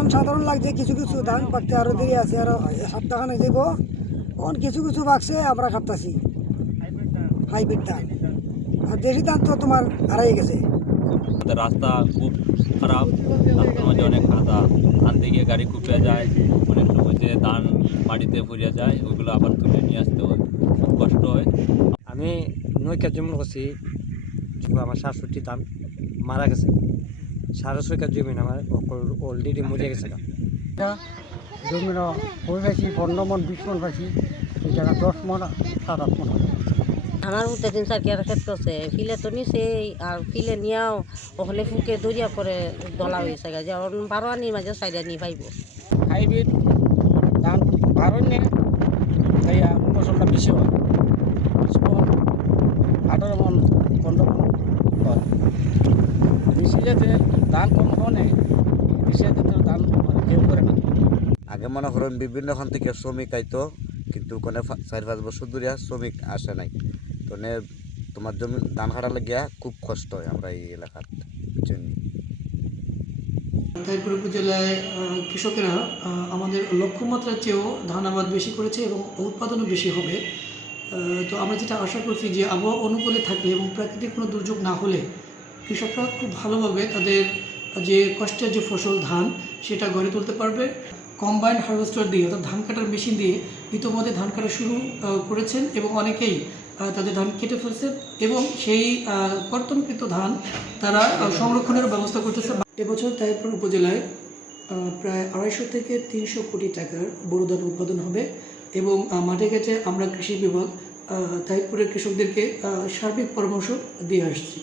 এখন সাধারণ লাগছে, কিছু কিছু ধান পাকতে আরো দেরি আছে, আরো সপ্তাহখানে যাব। এখন কিছু কিছু বাক্সে আমরা কাটতেছি হাইব্রিড ধান, আর দেশি ধান তো তোমার হারাই গেছে। রাস্তা খুব খারাপ, রাস্তার মাঝে অনেক কাদা, ধান থেকে গাড়ি কুপে যায়, অনেক সময় যে ধান মাটিতে পড়ে যায় ওইগুলো আবার তুলে নিয়ে আসতে হয়, খুব কষ্ট হয়। আমি 9 কাজ জমি করছি, আমার 67 ধান মারা গেছে। 6.5 কাজ জমি আমার অলরেডি মরে গেছে। জমির হয়ে পাইছি 15 মন 20 মন পাইছি, এই জায়গা 10 মন 7-8 মন। আমার উঠতে 3-4 কেয়ার ক্ষেত্র আছে, ফিলে তো নিছে আর ফিলে নিয়েও ওখানে ফুকে দরিয়া পরে দলা হয়েছে যে 12 আনির মাঝে 4 আনি পাইব। হাইব্রিড ধান ভারত নেই, তাই ফসলটা বেশি হয়, 20 মন 18 মন 15 মন হয়। বেশি যাতে ধান কম হয়, বেশি যাতে ধান কেউ করে না। আগে মনে করেন বিভিন্ন খান থেকে শ্রমিক আইতো, কিন্তু ওখানে 4-5 বছর ধরে শ্রমিক আসে নাই। তো তোমার জমি ধান কাটার লাগিয়া খুব কষ্ট হয় আমরা এই এলাকার জন্য। তাইপুর উপজেলায় কৃষকেরা আমাদের লক্ষ্যমাত্রার চেয়েও ধান আবাদ বেশি করেছে এবং উৎপাদনও বেশি হবে। তো আমরা যেটা আশা করছি যে আবহাওয়া অনুকূলে থাকলে এবং প্রাকৃতিক কোনো দুর্যোগ না হলে কৃষকরা খুব ভালোভাবে তাদের যে কষ্টের যে ফসল ধান সেটা গড়ে তুলতে পারবে। কম্বাইন হারভেস্টার দিয়ে অর্থাৎ ধান কাটার মেশিন দিয়ে ইতিমধ্যে ধান কাটা শুরু করেছেন এবং অনেকেই তাদের ধান কেটে ফেলছেন এবং সেই কর্তনকৃত ধান তারা সংরক্ষণের ব্যবস্থা করতেছে। এবছর তাইপুর উপজেলায় প্রায় 250 থেকে 300 কোটি টাকার বোরো ধান উৎপাদন হবে এবং মাঠে ঘাটে আমরা কৃষি বিভাগ তাইপুরের কৃষকদেরকে সার্বিক পরামর্শ দিয়ে আসছি।